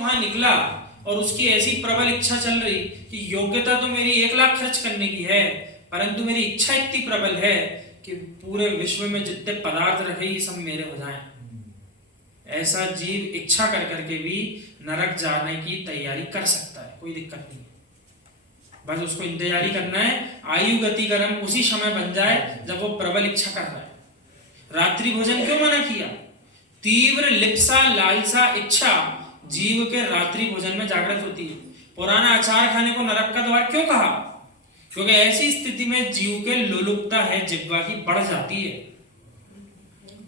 वहां निकला और उसकी ऐसी प्रबल इच्छा चल रही कि योग्यता तो मेरी 1 लाख खर्च करने की है, परंतु मेरी इच्छा इतनी प्रबल है कि पूरे विश्व में जितने पदार्थ रखे ये सब मेरे हो जाएं। ऐसा जीव इच्छा कर करके भी नरक जाने की तैयारी कर सकता है, कोई दिक्कत नहीं है। बस उसको इंतजारी करना है, आयु गति कर्म उसी समय बन जाए जब वो प्रबल इच्छा कर रहा है। रात्रि भोजन क्यों मना किया? तीव्र लिप्सा लालसा इच्छा जीव के रात्रि भोजन में जागृत होती है। पुराना अचार खाने को नरक का द्वार क्यों कहा? क्योंकि ऐसी स्थिति में जीव के लोलुपता है जिह्वा की बढ़ जाती है।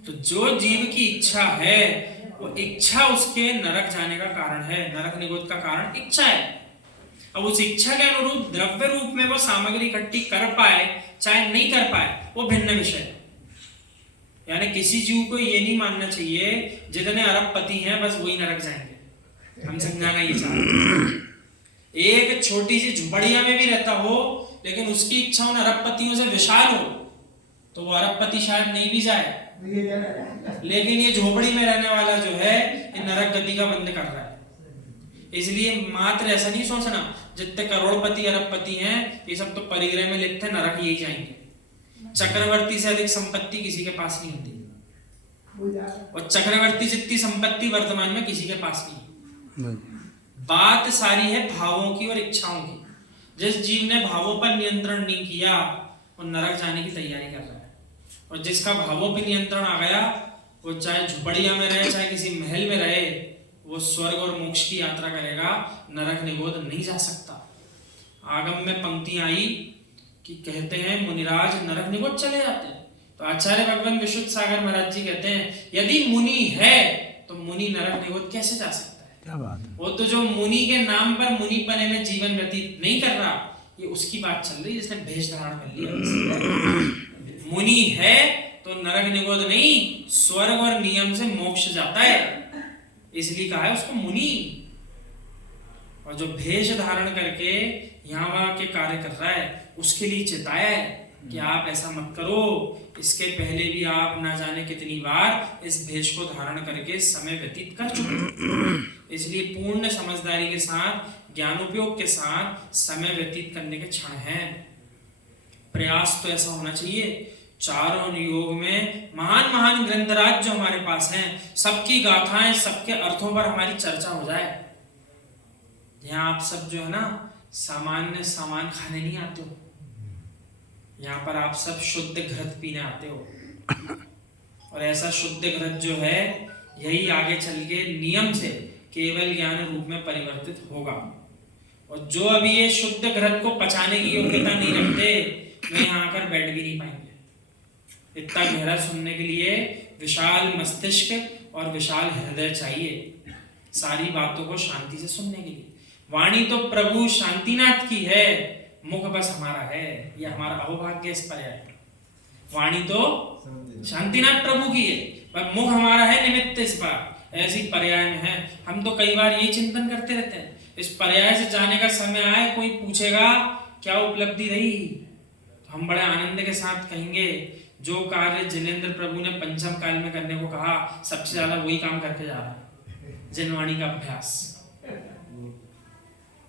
तो जो जीव की इच्छा है वो इच्छा उसके नरक जाने का कारण है, नरक निगोद का कारण इच्छा है। अब उस इच्छा के अनुरूप द्रव्य रूप में वो सामग्री इकट्ठी कर पाए चाहे नहीं कर पाए वो भिन्न विषय है। यानी किसी जीव को ये नहीं मानना चाहिए जितने अरबपति हैं बस वही नरक जाएंगे। हम समझाना ये चाहते। एक छोटी सी झुपड़िया में भी रहता हो लेकिन उसकी इच्छा उन अरबपतियों से विशाल हो तो वो अरबपति शायद नहीं भी जाए, लेकिन ये झोपड़ी में रहने वाला जो है ये नरक गति का बंद कर रहा है। इसलिए मात्र ऐसा नहीं सोचना जितने करोड़पति अरबपति हैं ये सब तो परिग्रह में लिखते हैं नरक यही जाएंगे। चक्रवर्ती से अधिक संपत्ति किसी के पास नहीं होती और चक्रवर्ती जितनी संपत्ति वर्तमान में किसी के पास नहीं। बात सारी है भावों की और इच्छाओं की। जिस जीव ने भावों पर नियंत्रण नहीं किया वो नरक जाने की तैयारी कर रहा है, और जिसका भावों पर नियंत्रण आ गया वो चाहे झुपड़िया में रहे चाहे किसी महल में रहे वो स्वर्ग और मोक्ष की यात्रा करेगा, नरक निगोद नहीं जा सकता। आगम में पंक्तियां आई कि कहते हैं मुनिराज नरक निगोद चले जाते हैं। तो आचार्य भगवान विशुद्ध सागर महाराज जी कहते हैं यदि मुनि है तो मुनि नरक निगोद कैसे जा सकता है? क्या बात है? वो तो जो मुनि के नाम पर मुनि पने में जीवन व्यतीत नहीं कर रहा, ये उसकी बात चल रही जिसने भेष धारण कर लिया। मुनि है तो नरक निगोद नहीं स्वर्ग और नियम से मोक्ष जाता है, इसलिए कहा है उसको मुनि। और जो भेष धारण करके यहाँ वहां के कार्य कर रहा है उसके लिए चेताया है कि आप ऐसा मत करो। इसके पहले भी आप ना जाने कितनी बार इस भेष को धारण करके समय व्यतीत कर चुके। इसलिए पूर्ण समझदारी के साथ ज्ञानोपयोग के साथ समय व्यतीत करने के क्षण हैं। प्रयास तो ऐसा होना चाहिए चारों योग में महान महान ग्रंथराज जो हमारे पास हैं सबकी गाथाएं सबके अर्थों पर हमारी चर्चा हो जाए। यहाँ आप सब जो है ना सामान्य सामान खाने नहीं आते हो, यहाँ पर आप सब शुद्ध घृत पीने आते हो। और ऐसा शुद्ध घृत जो है यही आगे चल के नियम से केवल ज्ञान रूप में परिवर्तित होगा। और जो अभी ये शुद्ध घृत को पचाने की योग्यता नहीं रखते वे यहाँ आकर बैठ भी नहीं पाएंगे। इतना गहरा सुनने के लिए विशाल मस्तिष्क और विशाल हृदय चाहिए सारी बातों को शांति से सुनने के लिए। वाणी तो प्रभु शांतिनाथ की है, मुख बस हमारा है, ये हमारा अहोभाग्य इस पर्याय। वाणी तो शांतिनाथ प्रभु की है पर मुख हमारा है निमित्त इस बार ऐसी पर्याय में है। हम तो कई बार यही चिंतन करते रहते हैं इस पर्याय से जाने का समय आए कोई पूछेगा क्या उपलब्धि रही तो हम बड़े आनंद के साथ कहेंगे जो कार्य जिनेंद्र प्रभु ने पंचम काल में करने को कहा सबसे ज्यादा वही काम करके जा रहा है, जिनवाणी का अभ्यास।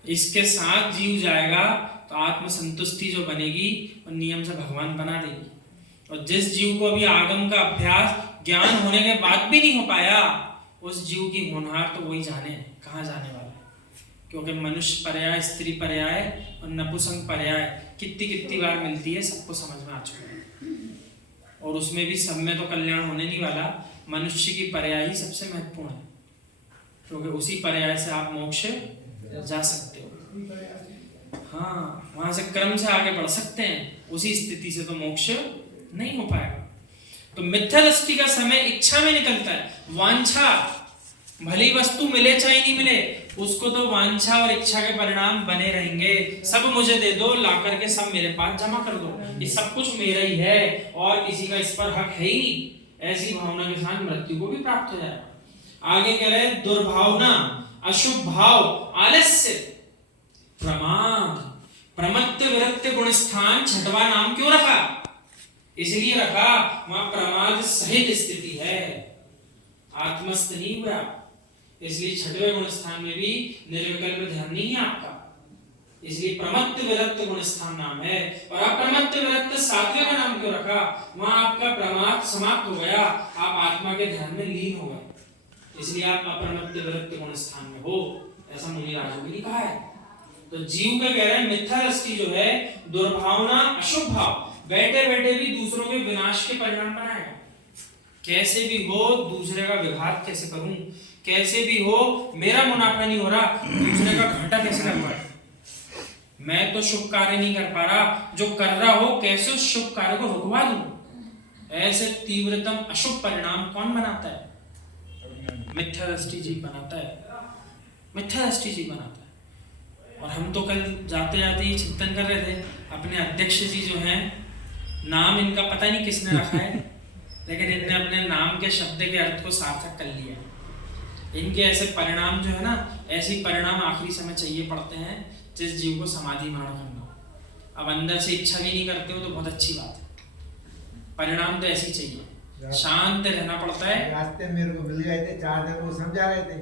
इसके साथ जीव जाएगा तो आत्म संतुष्टि जो बनेगी और नियम से भगवान बना देगी। और जिस जीव को अभी आगम का अभ्यास ज्ञान होने के बाद भी नहीं हो पाया उस जीव की होनहार तो वही जाने कहाँ जाने वाला है। क्योंकि मनुष्य पर्याय स्त्री पर्याय और नपुंसक पर्याय कितनी बार मिलती है सबको समझ में आ चुका है। और उसमें भी सब में तो कल्याण होने नहीं वाला, मनुष्य की पर्याय ही सबसे महत्वपूर्ण है क्योंकि उसी पर्याय से आप मोक्ष जा सकते हो। हाँ वहां से क्रम से आगे बढ़ सकते हैं, उसी स्थिति से तो मोक्ष नहीं हो पाएगा। तो मिथ्या दृष्टि का समय इच्छा में निकलता है। वांछा भली वस्तु मिले चाहे नहीं मिले उसको तो वांछा और इच्छा के परिणाम बने रहेंगे। सब मुझे दे दो ला करके सब मेरे पास जमा कर दो, ये सब कुछ मेरा ही है और किसी का इस पर हक है ही नहीं। ऐसी भावना के साथ मृत्यु को भी प्राप्त हो जाएगा। आगे कह रहे दुर्भावना अशुभ भाव आलस्य प्रमाद प्रमत्त विरक्त गुण स्थान छठवां नाम क्यों रखा? इसलिए रखा वहां प्रमाद सहित स्थिति है, आत्मस्थ नहीं हुआ। इसलिए छठवें गुण स्थान में भी निर्विकल्प ध्यान नहीं है आपका, इसलिए प्रमत्त विरक्त गुण स्थान नाम है। और अप्रमत्त विरक्त सातवें का नाम क्यों रखा? वहां आपका प्रमाद समाप्त हो गया, आप आत्मा के ध्यान में लीन हो गए, इसलिए आप अप्रमत्त विरक्त गुण स्थान में हो, ऐसा मुनि राजयोगी ने कहा है। तो जीव पे कह रहे हैं मिथ्या दृष्टि जो है, दुर्भावना, अशुभ भाव, बैठे बैठे भी दूसरों के विनाश के परिणाम बनाएगा। कैसे भी हो दूसरे का विघात कैसे करूं, कैसे भी हो मेरा मुनाफा नहीं हो रहा, दूसरे का घाटा कैसे कर पाए, मैं तो शुभ कार्य नहीं कर पा रहा, जो कर रहा हो कैसे उस शुभ कार्य को रुकवा दूं। ऐसे तीव्रतम अशुभ परिणाम कौन बनाता है? मिथ्या दृष्टि जीव बनाता है, मिथ्या दृष्टि जीव बनाता है। और हम तो कल जाते जाते ही चिंतन कर रहे थे, अपने अध्यक्ष जी जो हैं, नाम इनका पता नहीं किसने रखा है, लेकिन इनने अपने नाम के शब्द के अर्थ को सार्थक कर लिया। इनके ऐसे परिणाम जो है ना, ऐसे परिणाम आखिरी समय चाहिए पड़ते हैं जिस जीव को समाधि मरण करना हो। अब अंदर से इच्छा भी नहीं करते हो तो बहुत अच्छी बात है, परिणाम तो ऐसे ही चाहिए, शांत रहना पड़ता है। रास्ते में मेरे को मिल गए थे, 4 दिन वो समझा रहे थे